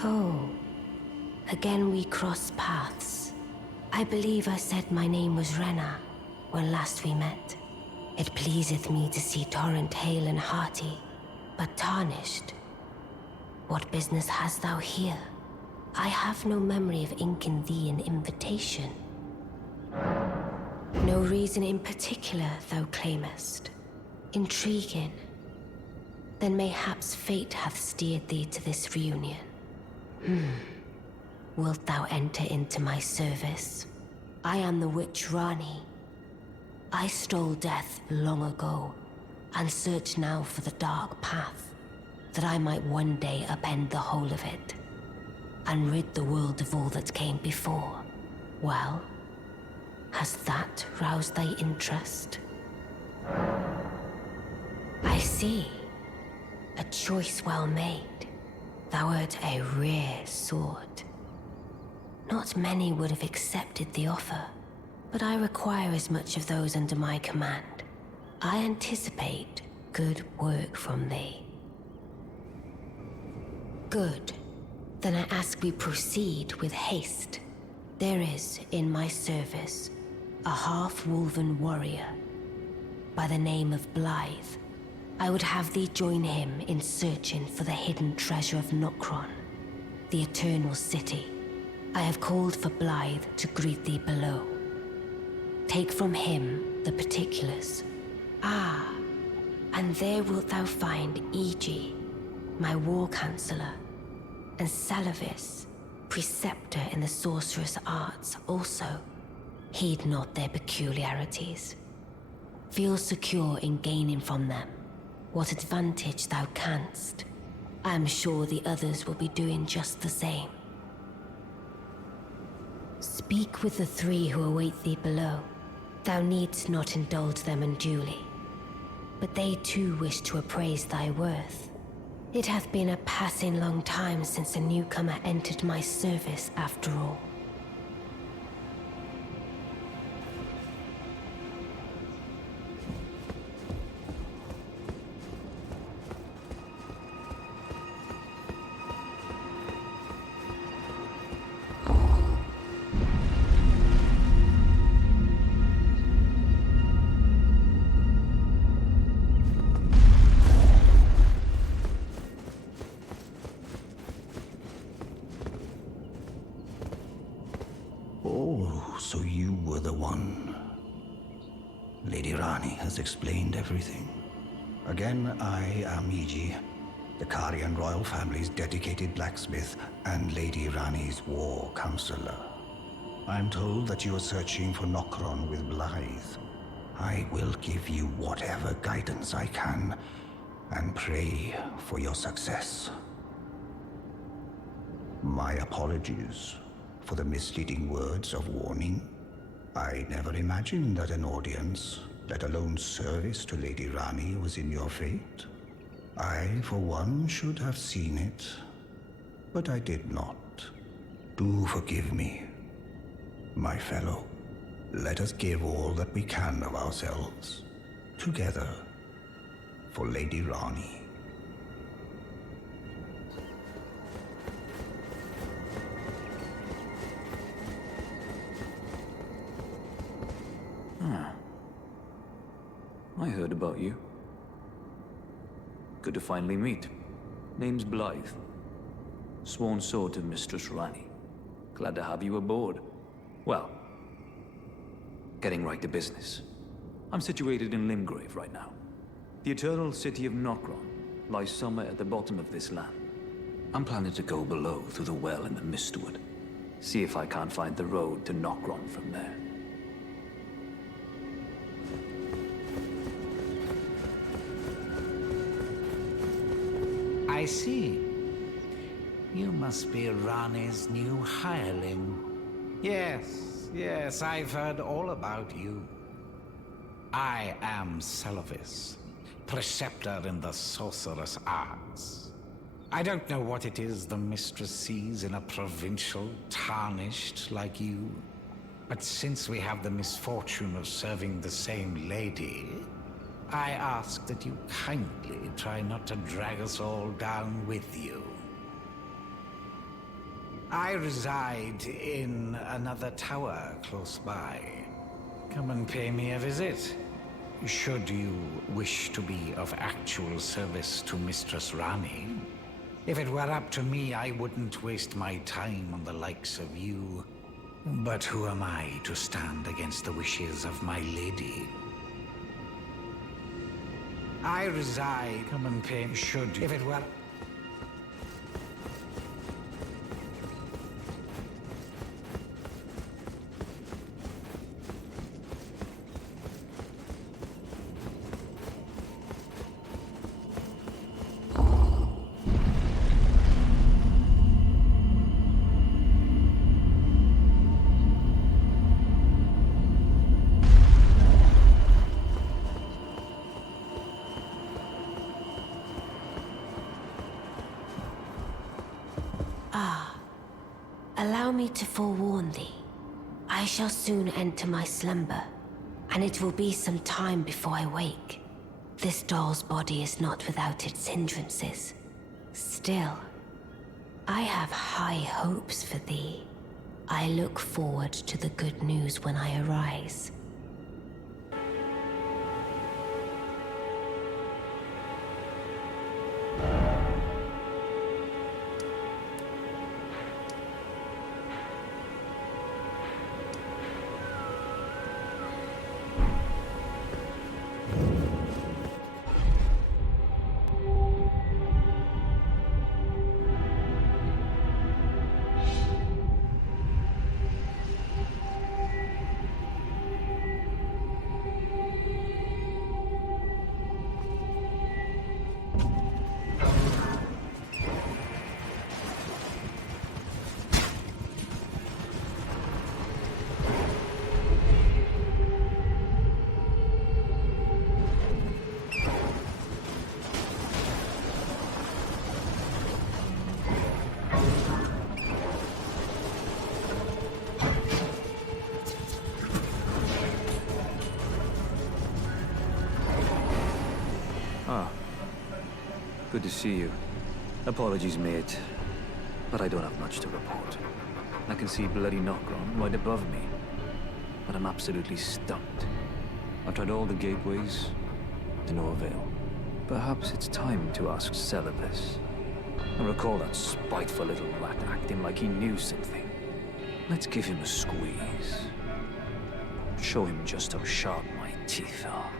Oh, again we cross paths. I believe I said my name was Renna when last we met. It pleaseth me to see Torrent hale and hearty, but tarnished. What business hast thou here? I have no memory of inking thee an invitation. No reason in particular thou claimest. Intriguing. Then mayhaps fate hath steered thee to this reunion. Wilt thou enter into my service? I am the witch Ranni. I stole death long ago, and search now for the dark path, that I might one day upend the whole of it, and rid the world of all that came before. Well, has that roused thy interest? I see. A choice well made. Thou art a rare sword. Not many would have accepted the offer, but I require as much of those under my command. I anticipate good work from thee. Good. Then I ask we proceed with haste. There is, in my service, a half-wolven warrior by the name of Blaidd. I would have thee join him in searching for the hidden treasure of Nokron, the Eternal City. I have called for Blaidd to greet thee below. Take from him the particulars. Ah, and there wilt thou find Iji, my war counselor, and Celes, preceptor in the sorcerous arts also. Heed not their peculiarities. Feel secure in gaining from them what advantage thou canst. I am sure the others will be doing just the same. Speak with the three who await thee below. Thou needst not indulge them unduly, but they too wish to appraise thy worth. It hath been a passing long time since a newcomer entered my service after all. So you were the one. Lady Ranni has explained everything. Again, I am Iji, the Carian royal family's dedicated blacksmith and Lady Ranni's war counselor. I'm told that you are searching for Nokron with Blaidd. I will give you whatever guidance I can, and pray for your success. My apologies for the misleading words of warning. I never imagined that an audience, let alone service to Lady Ranni, was in your fate. I, for one, should have seen it, but I did not. Do forgive me, my fellow. Let us give all that we can of ourselves, together, for Lady Ranni. I heard about you. Good to finally meet. Name's Blaidd. Sworn sword to Mistress Ranni. Glad to have you aboard. Well, getting right to business. I'm situated in Limgrave right now. The eternal city of Nokron lies somewhere at the bottom of this land. I'm planning to go below through the well in the Mistwood. See if I can't find the road to Nokron from there. I see. You must be Ranni's new hireling. Yes, I've heard all about you. I am Celes, preceptor in the sorcerous arts. I don't know what it is the mistress sees in a provincial tarnished like you, but since we have the misfortune of serving the same lady, I ask that you kindly try not to drag us all down with you. I reside in another tower close by. Come and pay me a visit. Should you wish to be of actual service to Mistress Ranni. If it were up to me, I wouldn't waste my time on the likes of you. But who am I to stand against the wishes of my lady? I reside. Come and pay. Should you? If it were. Allow me to forewarn thee. I shall soon enter my slumber, and it will be some time before I wake. This doll's body is not without its hindrances. Still, I have high hopes for thee. I look forward to the good news when I arise. Good to see you. Apologies, mate, but I don't have much to report. I can see bloody Nokron right above me, but I'm absolutely stumped. I've tried all the gateways, to no avail. Perhaps it's time to ask Celes. I recall that spiteful little rat acting like he knew something. Let's give him a squeeze. Show him just how sharp my teeth are.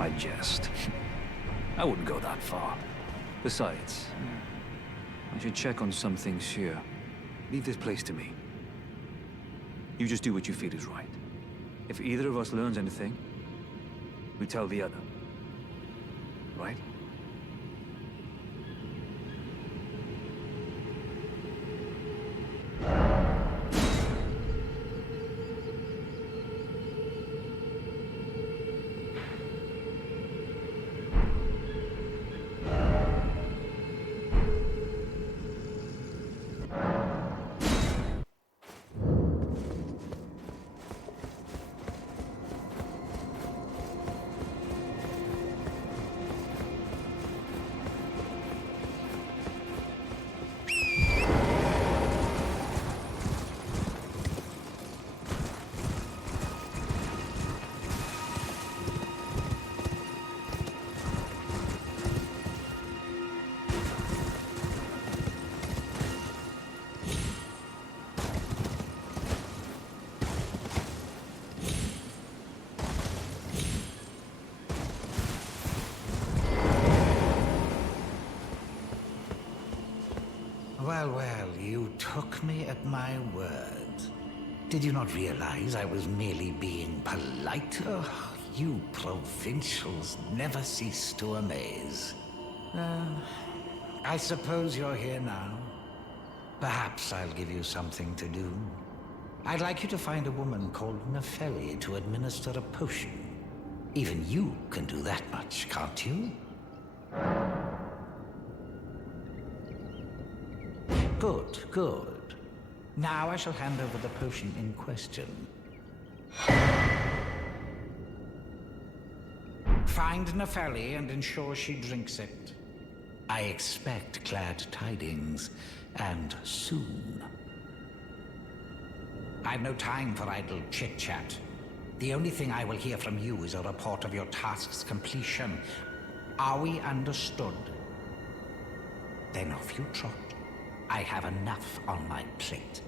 I jest. I wouldn't go that far. Besides, I should check on some things here. Leave this place to me. You just do what you feel is right. If either of us learns anything, we tell the other. Right? Well, you took me at my word. Did you not realize I was merely being polite? Oh, you provincials never cease to amaze. I suppose you're here now. Perhaps I'll give you something to do. I'd like you to find a woman called Neferi to administer a potion. Even you can do that much, can't you? Good. Now I shall hand over the potion in question. Find Nefeli and ensure she drinks it. I expect glad tidings, and soon. I've no time for idle chit-chat. The only thing I will hear from you is a report of your task's completion. Are we understood? Then off you trot. I have enough on my plate.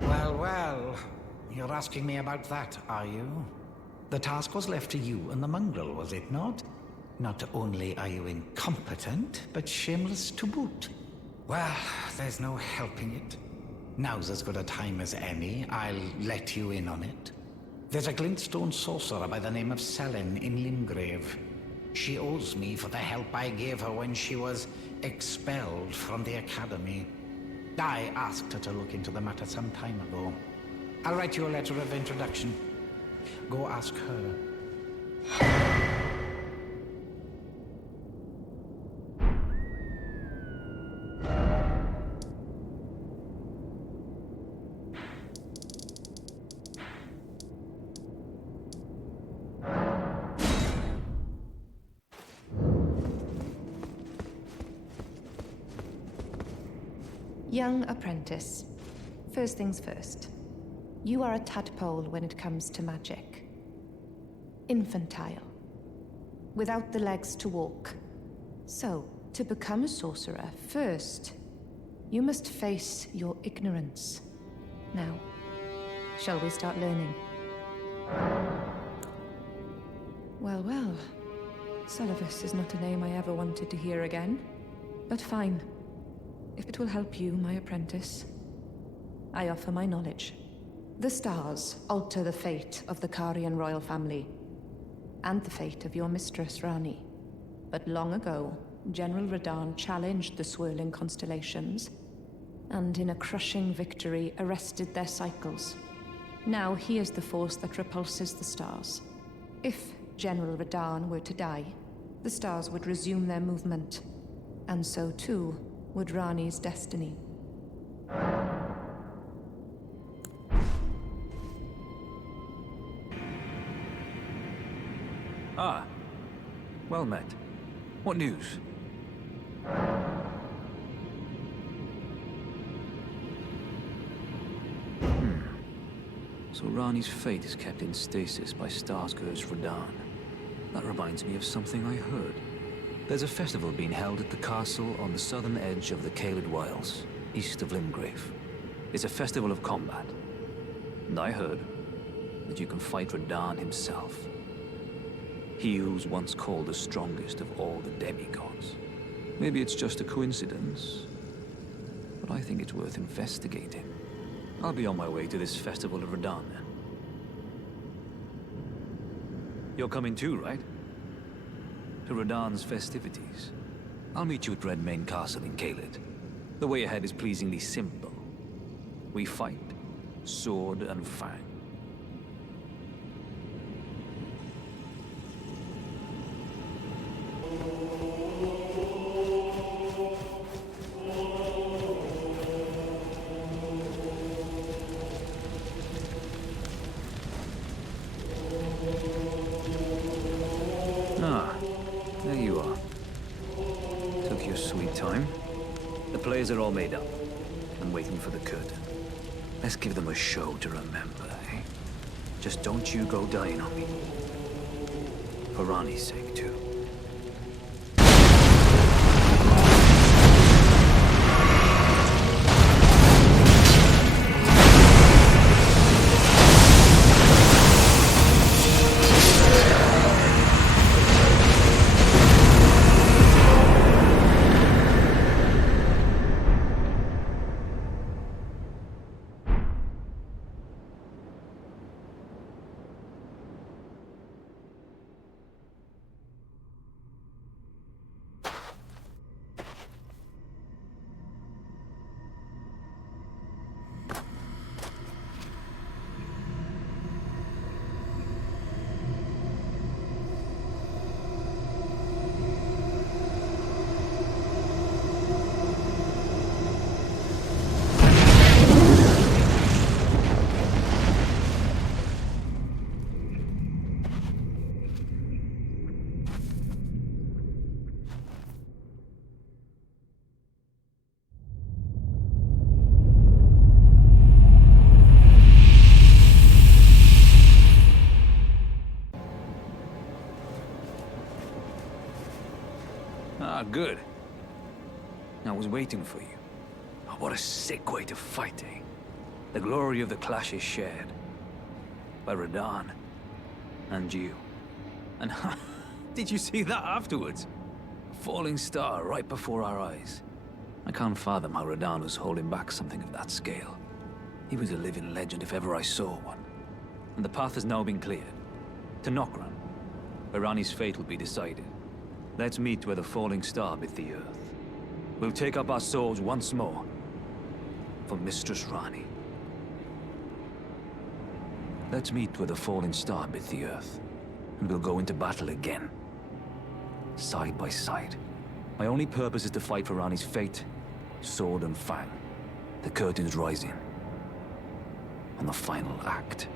Well, well. You're asking me about that, are you? The task was left to you and the mongrel, was it not? Not only are you incompetent, but shameless to boot. Well, there's no helping it. Now's as good a time as any. I'll let you in on it. There's a glintstone sorcerer by the name of Selin in Limgrave. She owes me for the help I gave her when she was expelled from the academy. I asked her to look into the matter some time ago. I'll write you a letter of introduction. Go ask her. Young apprentice. First things first. You are a tadpole when it comes to magic. Infantile. Without the legs to walk. So, to become a sorcerer, first, you must face your ignorance. Now, shall we start learning? Well, well. Celes is not a name I ever wanted to hear again. But fine. If it will help you, my apprentice, I offer my knowledge. The stars alter the fate of the Carian royal family, and the fate of your mistress, Ranni. But long ago, General Radahn challenged the swirling constellations, and in a crushing victory arrested their cycles. Now he is the force that repulses the stars. If General Radahn were to die, the stars would resume their movement, and so too would Ranni's destiny. Ah, well met. What news? So Ranni's fate is kept in stasis by Starscourge Radahn. That reminds me of something I heard. There's a festival being held at the castle on the southern edge of the Caelid Wilds, east of Limgrave. It's a festival of combat. And I heard that you can fight Radahn himself. He who's once called the strongest of all the demigods. Maybe it's just a coincidence, but I think it's worth investigating. I'll be on my way to this festival of Radahn then. You're coming too, right? To Radahn's festivities. I'll meet you at Redmane Castle in Caelid. The way ahead is pleasingly simple. We fight, sword and fang. Are all made up and waiting for the curtain. Let's give them a show to remember, eh? Just don't you go dying on me. For Ranni's sake, too. Ah, good. I was waiting for you. Oh, what a sick way to fight, eh? The glory of the clash is shared. By Radahn. And you. And did you see that afterwards? A falling star right before our eyes. I can't fathom how Radahn was holding back something of that scale. He was a living legend if ever I saw one. And the path has now been cleared. To Nokron, where Ranni's fate will be decided. Let's meet where the falling star bit the earth. We'll take up our swords once more. For Mistress Ranni. Let's meet where the falling star bit the earth. And we'll go into battle again. Side by side. My only purpose is to fight for Ranni's fate, sword and fang. The curtain's rising. On the final act.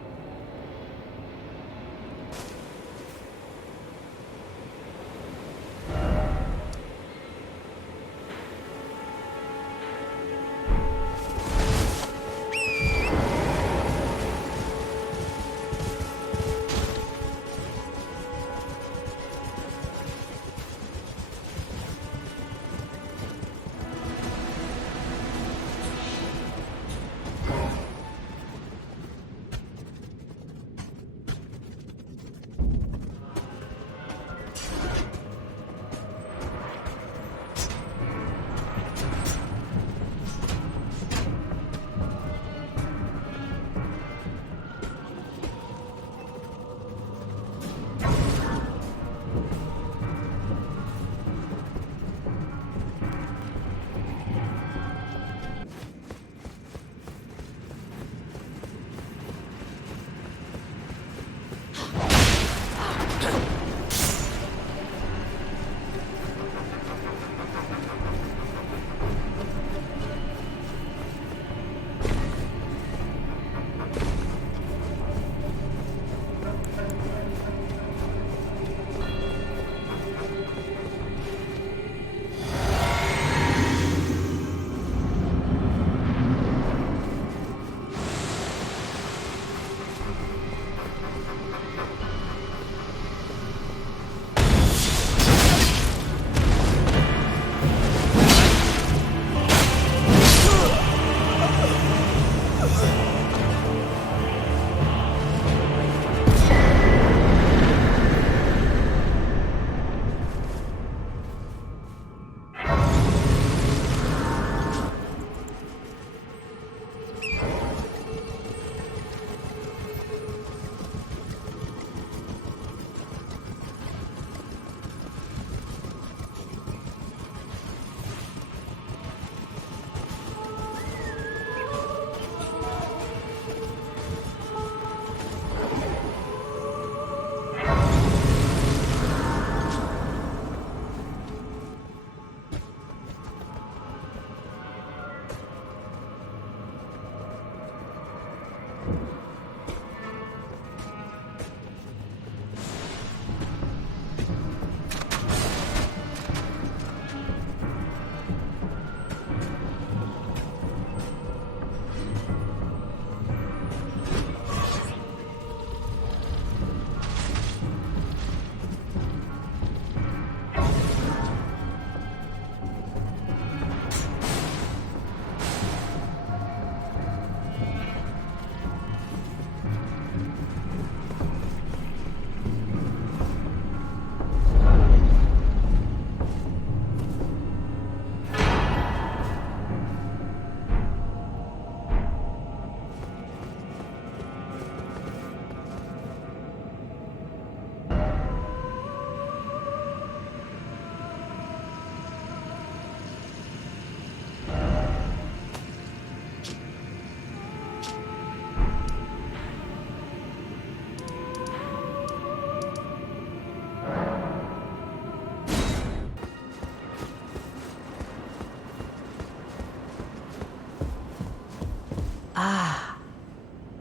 Ah,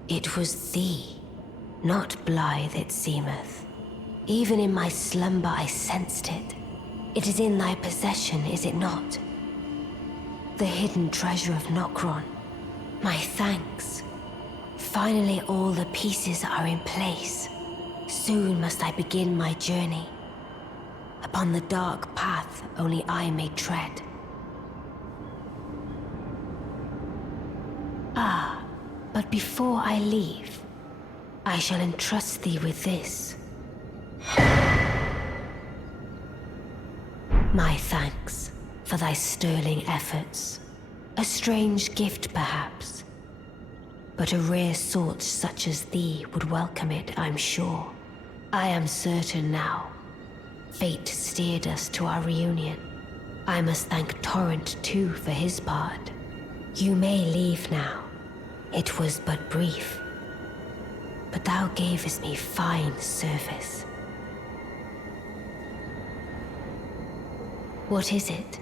it was thee, not Blaidd it seemeth. Even in my slumber I sensed it. It is in thy possession, is it not? The hidden treasure of Nokron. My thanks. Finally all the pieces are in place. Soon must I begin my journey. Upon the dark path only I may tread. Ah, but before I leave, I shall entrust thee with this. My thanks for thy sterling efforts. A strange gift, perhaps, but a rare sort such as thee would welcome it, I'm sure. I am certain now. Fate steered us to our reunion. I must thank Torrent, too, for his part. You may leave now. It was but brief. But thou gavest me fine service. What is it?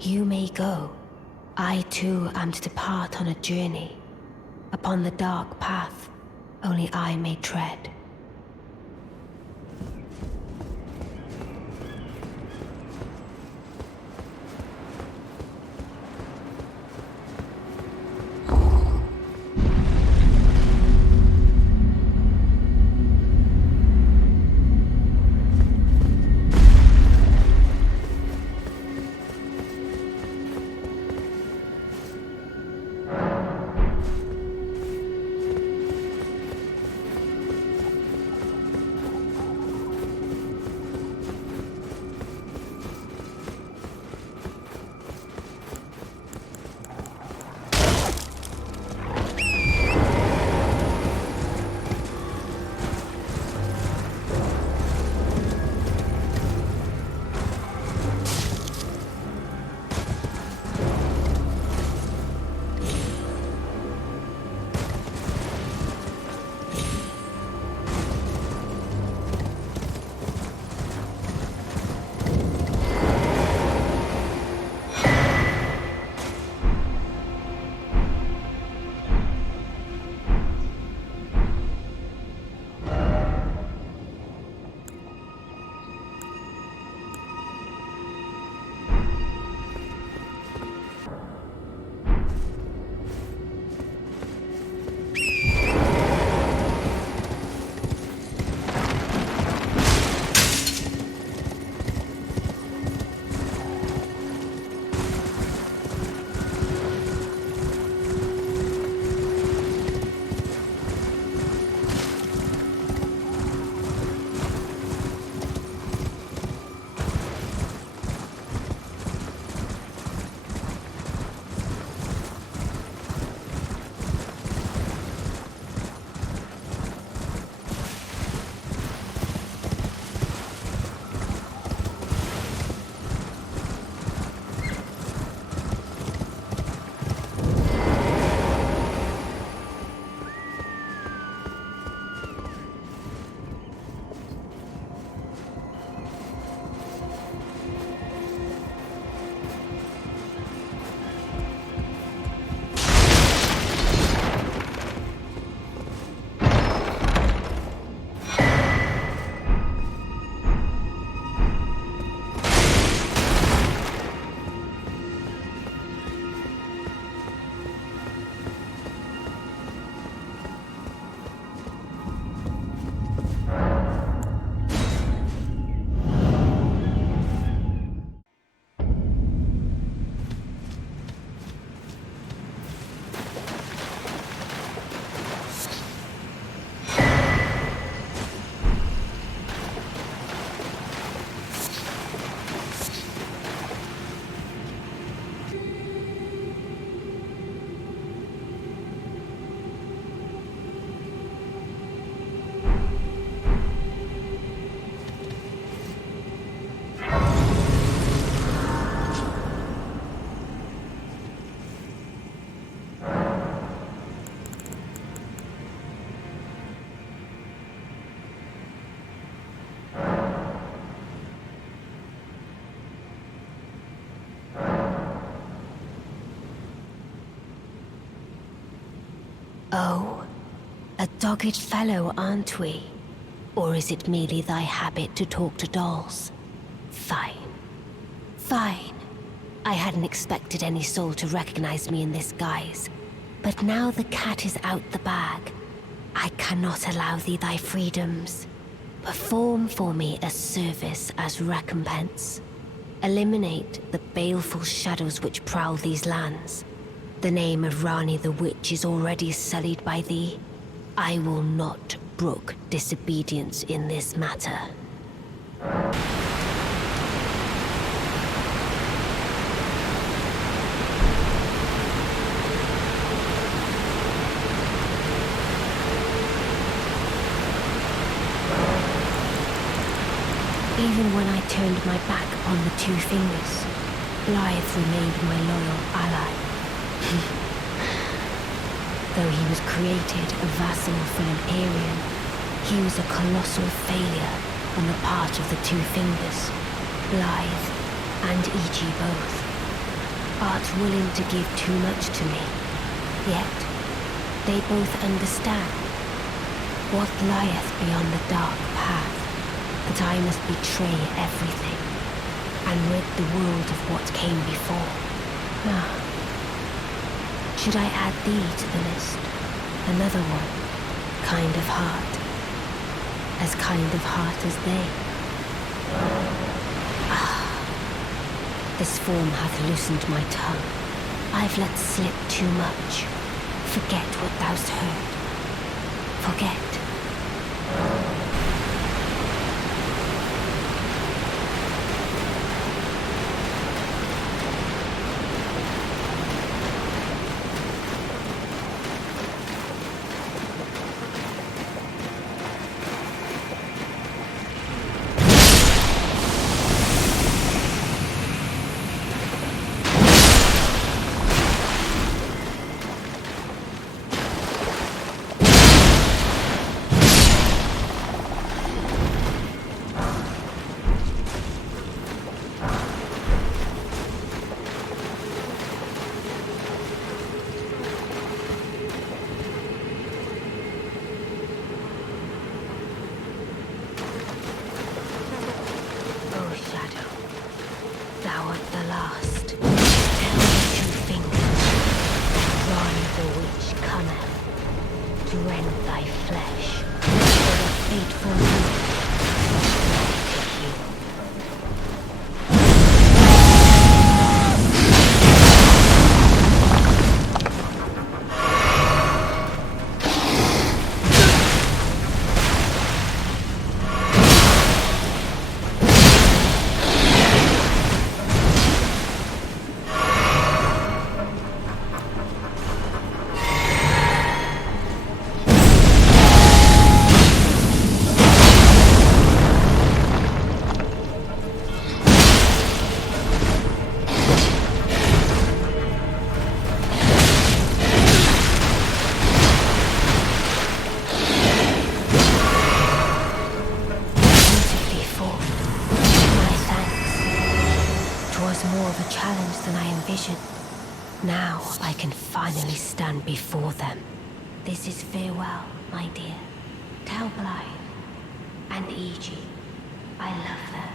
You may go. I, too, am to depart on a journey. Upon the dark path, only I may tread. Oh, a dogged fellow, aren't we? Or is it merely thy habit to talk to dolls? Fine. Fine. I hadn't expected any soul to recognize me in this guise. But now the cat is out the bag. I cannot allow thee thy freedoms. Perform for me a service as recompense. Eliminate the baleful shadows which prowl these lands. The name of Ranni the Witch is already sullied by thee. I will not brook disobedience in this matter. Even when I turned my back upon the Two Fingers, Blaidd remained my loyal ally. Though he was created a vassal for an Aryan, he was a colossal failure on the part of the Two Fingers. Blaidd and E.G. both. Art willing to give too much to me, yet they both understand what lieth beyond the dark path. That I must betray everything, and rid the world of what came before. Ah. Should I add thee to the list? Another one, kind of heart. As kind of heart as they. Ah. This form hath loosened my tongue. I've let slip too much. Forget what thou'st heard. Forget. Now I can finally stand before them. This is farewell, my dear. Tell Blaidd and E.G. I love them.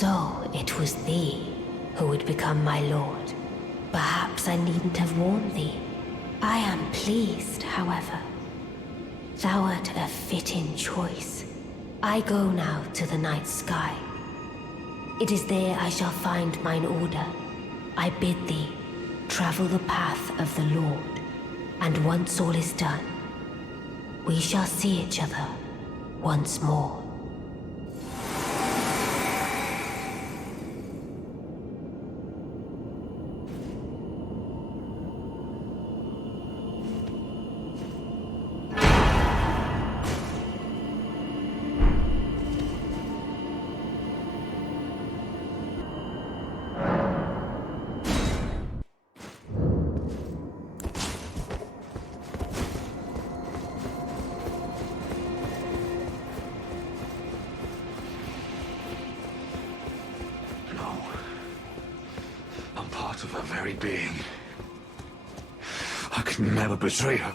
So it was thee who would become my lord. Perhaps I needn't have warned thee. I am pleased, however. Thou art a fitting choice. I go now to the night sky. It is there I shall find mine order. I bid thee travel the path of the Lord, and once all is done, we shall see each other once more. Being. I could never betray her.